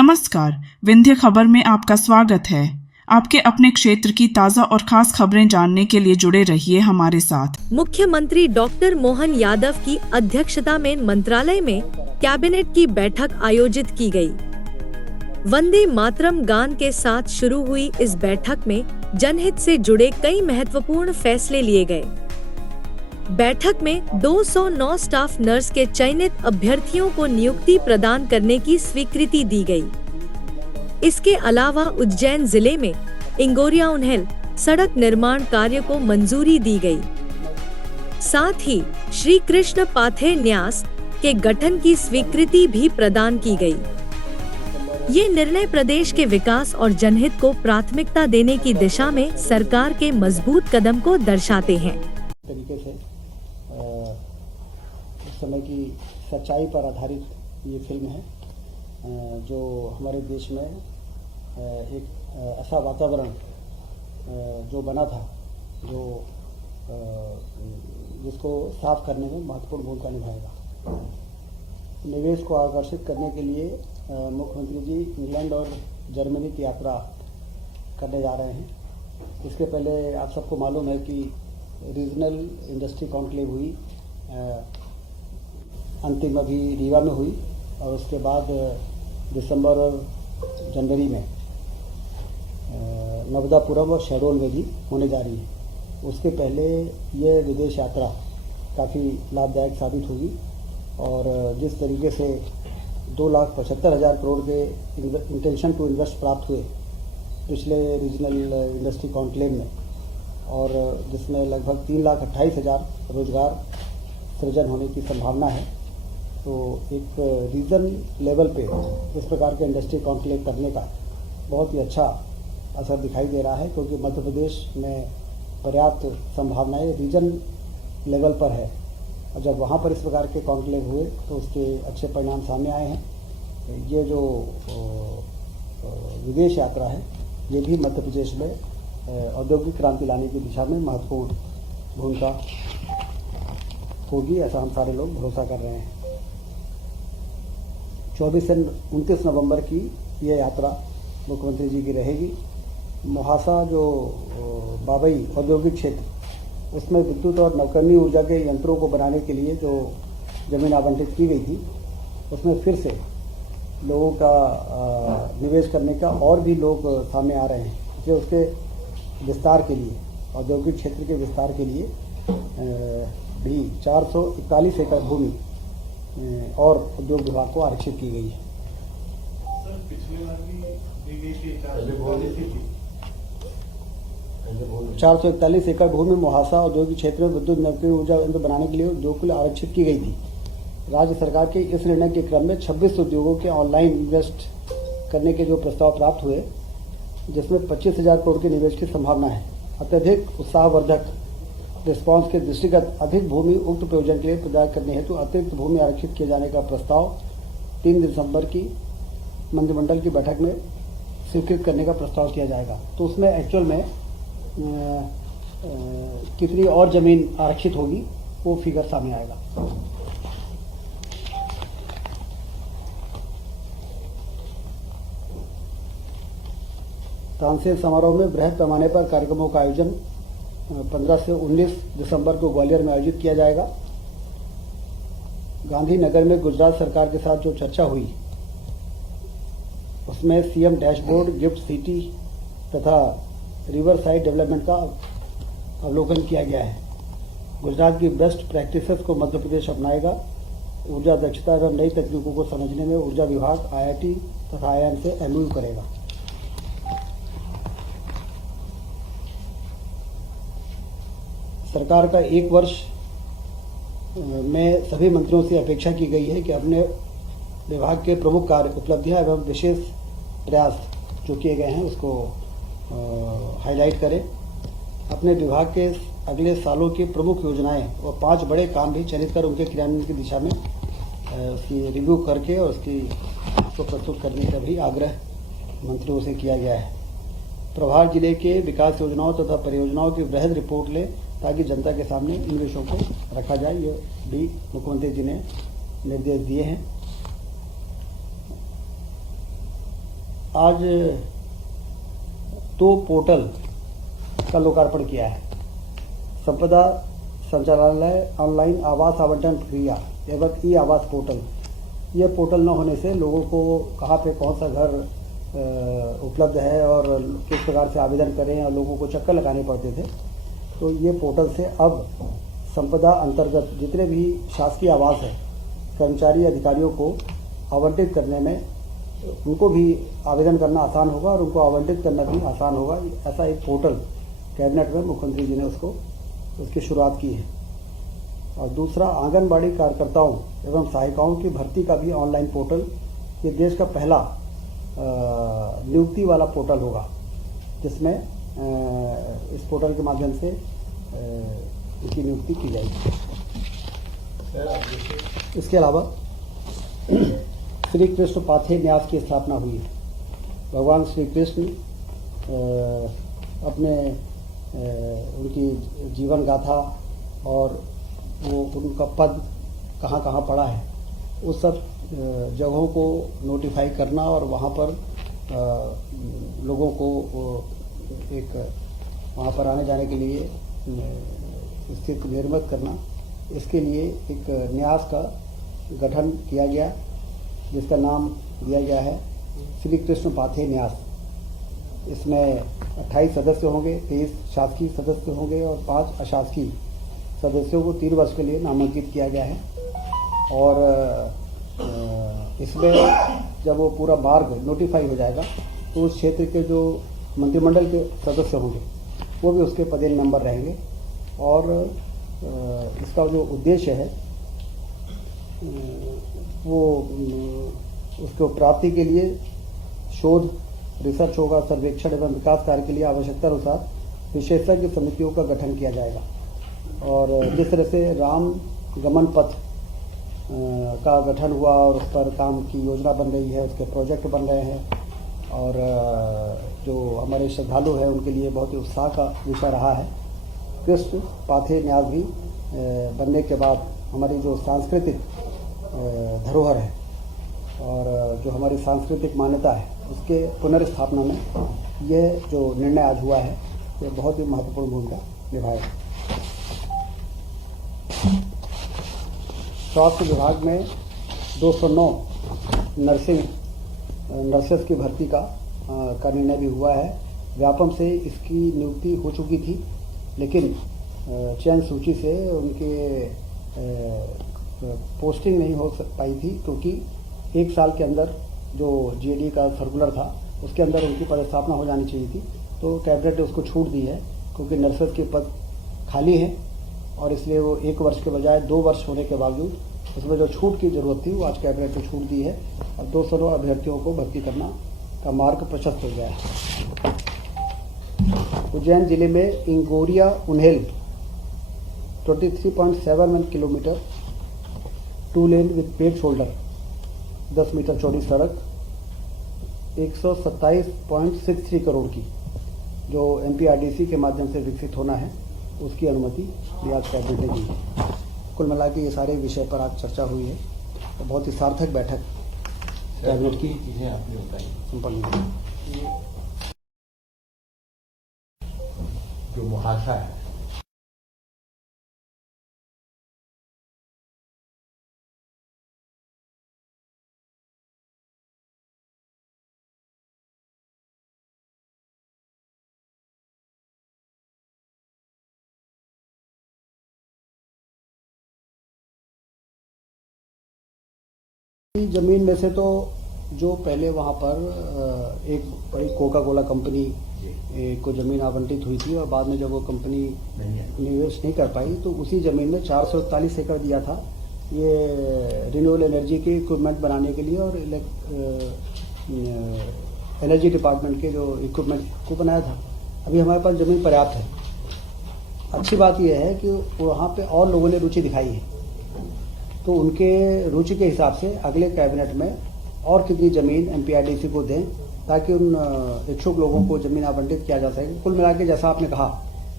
नमस्कार, विंध्य खबर में आपका स्वागत है। आपके अपने क्षेत्र की ताज़ा और खास खबरें जानने के लिए जुड़े रहिए हमारे साथ। मुख्यमंत्री डॉक्टर मोहन यादव की अध्यक्षता में मंत्रालय में कैबिनेट की बैठक आयोजित की गई। वंदे मातरम गान के साथ शुरू हुई इस बैठक में जनहित से जुड़े कई महत्वपूर्ण फैसले लिए गए। बैठक में 209 स्टाफ नर्स के चयनित अभ्यर्थियों को नियुक्ति प्रदान करने की स्वीकृति दी गई। इसके अलावा उज्जैन जिले में इंगोरिया उन्हेल सड़क निर्माण कार्य को मंजूरी दी गई। साथ ही श्री कृष्ण पाथे न्यास के गठन की स्वीकृति भी प्रदान की गई। ये निर्णय प्रदेश के विकास और जनहित को प्राथमिकता देने की दिशा में सरकार के मजबूत कदम को दर्शाते हैं। तरीके से इस समय की सच्चाई पर आधारित ये फिल्म है जो हमारे देश में एक ऐसा वातावरण जो बना था जो जिसको साफ करने में महत्वपूर्ण भूमिका निभाएगा। निवेश को आकर्षित करने के लिए मुख्यमंत्री जी इंग्लैंड और जर्मनी की यात्रा करने जा रहे हैं। इसके पहले आप सबको मालूम है कि रीजनल इंडस्ट्री कॉन्क्लेव हुई, अंतिम अभी रीवा में हुई और उसके बाद दिसंबर और जनवरी में नवदापुरम और शहडोल में भी होने जा रही है। उसके पहले ये विदेश यात्रा काफ़ी लाभदायक साबित होगी और जिस तरीके से 2,75,000 करोड़ के इंटेंशन टू इन्वेस्ट प्राप्त हुए पिछले रीजनल इंडस्ट्री कॉन्क्लेव में और जिसमें लगभग 3,28,000 रोजगार सृजन होने की संभावना है, तो एक रीजन लेवल पे इस प्रकार के इंडस्ट्री कॉन्क्लेव करने का बहुत ही अच्छा असर दिखाई दे रहा है, क्योंकि मध्य प्रदेश में पर्याप्त संभावनाएं रीजन लेवल पर है और जब वहाँ पर इस प्रकार के कॉन्क्लेव हुए तो उसके अच्छे परिणाम सामने आए हैं। ये जो विदेश यात्रा है ये भी मध्य प्रदेश में औद्योगिक क्रांति लाने की दिशा में महत्वपूर्ण भूमिका होगी, ऐसा हम सारे लोग भरोसा कर रहे हैं। 24 से 29 नवंबर की ये यात्रा मुख्यमंत्री जी की रहेगी। मोहासा जो बाबई औद्योगिक क्षेत्र उसमें विद्युत और नवकरणीय ऊर्जा के यंत्रों को बनाने के लिए जो जमीन आवंटित की गई थी उसमें फिर से लोगों का निवेश करने का और भी लोग सामने आ रहे हैं। इसलिए उसके विस्तार के लिए, औद्योगिक क्षेत्र के विस्तार के लिए भी 441 एकड़ भूमि और उद्योग विभाग को आरक्षित की गई है। सर, पिछले बार भी दी गई थी 441 एकड़ भूमि मोहासा औद्योगिक क्षेत्र में विद्युत नवकरणीय ऊर्जा यंत्र बनाने के लिए उद्योग के लिए आरक्षित की गई थी। राज्य सरकार के इस निर्णय के क्रम में 26 उद्योगों के ऑनलाइन इन्वेस्ट करने के जो प्रस्ताव प्राप्त हुए, जिसमें 25,000 करोड़ के निवेश की संभावना है। अत्यधिक उत्साहवर्धक रिस्पांस के दृष्टिगत अधिक भूमि उक्त प्रयोजन के लिए प्रदान करने हेतु अतिरिक्त भूमि आरक्षित किए जाने का प्रस्ताव 3 दिसंबर की मंत्रिमंडल की बैठक में स्वीकृत करने का प्रस्ताव किया जाएगा। तो उसमें एक्चुअल में कितनी और जमीन आरक्षित होगी वो फिगर सामने आएगा। तानसेन समारोह में बृहद पैमाने पर कार्यक्रमों का आयोजन 15 से 19 दिसंबर को ग्वालियर में आयोजित किया जाएगा। गांधीनगर में गुजरात सरकार के साथ जो चर्चा हुई उसमें सीएम डैशबोर्ड, गिफ्ट सिटी तथा रिवर साइड डेवलपमेंट का अवलोकन किया गया है। गुजरात की बेस्ट प्रैक्टिसेस को मध्य प्रदेश अपनाएगा। ऊर्जा दक्षता एवं नई तकनीकों को समझने में ऊर्जा विभाग IIT तथा IIM से MOU करेगा। सरकार का 1 वर्ष में सभी मंत्रियों से अपेक्षा की गई है कि अपने विभाग के प्रमुख कार्य, उपलब्धियां एवं विशेष प्रयास जो किए गए हैं उसको हाईलाइट करें। अपने विभाग के अगले सालों की प्रमुख योजनाएं और 5 बड़े काम भी चयनित कर उनके क्रियान्वयन की दिशा में उसकी रिव्यू करके और उसको प्रस्तुत करने का भी आग्रह मंत्रियों से किया गया है। प्रभार जिले के विकास योजनाओं तथा परियोजनाओं की वृहद रिपोर्ट लें ताकि जनता के सामने इन विषयों को रखा जाए। ये भी मुख्यमंत्री जी ने निर्देश दिए हैं। आज 2 पोर्टल का लोकार्पण किया है। संपदा संचालनालय ऑनलाइन आवास आवंटन प्रक्रिया एवं ई आवास पोर्टल। ये पोर्टल न होने से लोगों को कहाँ पे कौन सा घर उपलब्ध है और किस प्रकार से आवेदन करें और लोगों को चक्कर लगाने पड़ते थे। तो ये पोर्टल से अब संपदा अंतर्गत जितने भी शासकीय आवास है, कर्मचारी अधिकारियों को आवंटित करने में उनको भी आवेदन करना आसान होगा और उनको आवंटित करना भी आसान होगा। ऐसा एक पोर्टल कैबिनेट में मुख्यमंत्री जी ने उसकी शुरुआत की है। और दूसरा, आंगनबाड़ी कार्यकर्ताओं एवं सहायिकाओं की भर्ती का भी ऑनलाइन पोर्टल, ये देश का पहला नियुक्ति वाला पोर्टल होगा, जिसमें इस पोर्टल के माध्यम से इनकी नियुक्ति की जाएगी। इसके अलावा श्री कृष्ण पाथेय न्यास की स्थापना हुई है। भगवान श्री कृष्ण अपने उनकी जीवन गाथा और वो उनका पद कहाँ कहाँ पड़ा है, उस सब जगहों को नोटिफाई करना और वहाँ पर लोगों को एक वहाँ पर आने जाने के लिए स्थिति निर्मित करना, इसके लिए एक न्यास का गठन किया गया, जिसका नाम दिया गया है श्री कृष्ण पाथेय न्यास। इसमें 28 सदस्य होंगे, 23 शासकीय सदस्य होंगे और 5 अशासकीय सदस्यों को 3 वर्ष के लिए नामांकित किया गया है। और इसमें जब वो पूरा मार्ग नोटिफाई हो जाएगा तो उस क्षेत्र के जो मंत्रिमंडल के सदस्य होंगे वो भी उसके पदेन मेंबर रहेंगे। और इसका जो उद्देश्य है वो उसको प्राप्ति के लिए शोध, रिसर्च होगा, सर्वेक्षण एवं विकास कार्य के लिए आवश्यकता अनुसार विशेषज्ञ समितियों का गठन किया जाएगा। और जिस तरह से राम गमन पथ का गठन हुआ और उस पर काम की योजना बन रही है, उसके प्रोजेक्ट बन रहे हैं और जो हमारे श्रद्धालु हैं उनके लिए बहुत ही उत्साह का विषय रहा है। कृष्ण पाथेय न्यास भी बनने के बाद हमारी जो सांस्कृतिक धरोहर है और जो हमारी सांस्कृतिक मान्यता है, उसके पुनर्स्थापना में यह जो निर्णय आज हुआ है ये बहुत ही महत्वपूर्ण भूमिका निभाएगा। स्वास्थ्य विभाग में 209 नर्सेस की भर्ती का निर्णय भी हुआ है। व्यापम से इसकी नियुक्ति हो चुकी थी, लेकिन चयन सूची से उनके पोस्टिंग नहीं हो पाई थी, क्योंकि 1 साल के अंदर जो जीएडी का सर्कुलर था उसके अंदर उनकी पदस्थापना हो जानी चाहिए थी। तो कैबिनेट ने उसको छूट दी है, क्योंकि नर्सेस के पद खाली हैं और इसलिए वो 1 वर्ष के बजाय 2 वर्ष होने के बावजूद उसमें जो छूट की जरूरत थी वो आज कैबिनेट ने छूट दी है। अब 209 अभ्यर्थियों को भर्ती करना का मार्ग प्रशस्त हो गया है। उज्जैन जिले में Ingoria Unhel 23.71 kilometre 2 lane with paved shoulder 10 metre चौड़ी सड़क 127.63 करोड़ की जो एमपीआरडीसी के माध्यम से विकसित होना है, उसकी अनुमति भी आज कैबिनेट ने दी। कुल मिला के ये सारे विषय पर आज चर्चा हुई है तो बहुत ही सार्थक बैठक कैबिनेट की चीजें आपने बताई संपन्न हुई। जो मुहासा है जमीन में से तो जो पहले वहाँ पर एक बड़ी कोका कोला कंपनी को जमीन आवंटित हुई थी और बाद में जब वो कंपनी निवेश नहीं कर पाई तो उसी जमीन में 441 एकड़ दिया था ये रिन्यूएबल एनर्जी के इक्विपमेंट बनाने के लिए और एनर्जी डिपार्टमेंट के जो इक्विपमेंट को बनाया था। अभी हमारे पास जमीन पर्याप्त है। अच्छी बात यह है कि वहाँ पे और लोगों ने रुचि दिखाई है, तो उनके रुचि के हिसाब से अगले कैबिनेट में और कितनी ज़मीन एमपीआरडीसी को दें ताकि उन इच्छुक लोगों को ज़मीन आवंटित किया जा सके। कुल मिला के जैसा आपने कहा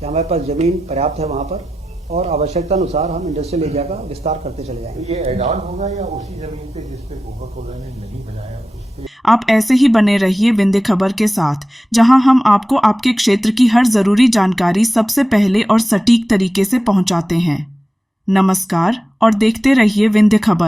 कि हमारे पास ज़मीन पर्याप्त है वहाँ पर और आवश्यकता अनुसार हम इंडस्ट्रियल एरिया का विस्तार करते चले तो जाएंगे। ये एड ऑन होगा या उसी जमीन पे जिस पे कोका कोला ने नहीं बनाया उस पे? आप ऐसे ही बने रहिए विंध्य खबर के साथ, जहां हम आपको आपके क्षेत्र की हर जरूरी जानकारी सबसे पहले और सटीक तरीके से पहुंचाते हैं। नमस्कार और देखते रहिए विंध्य खबर।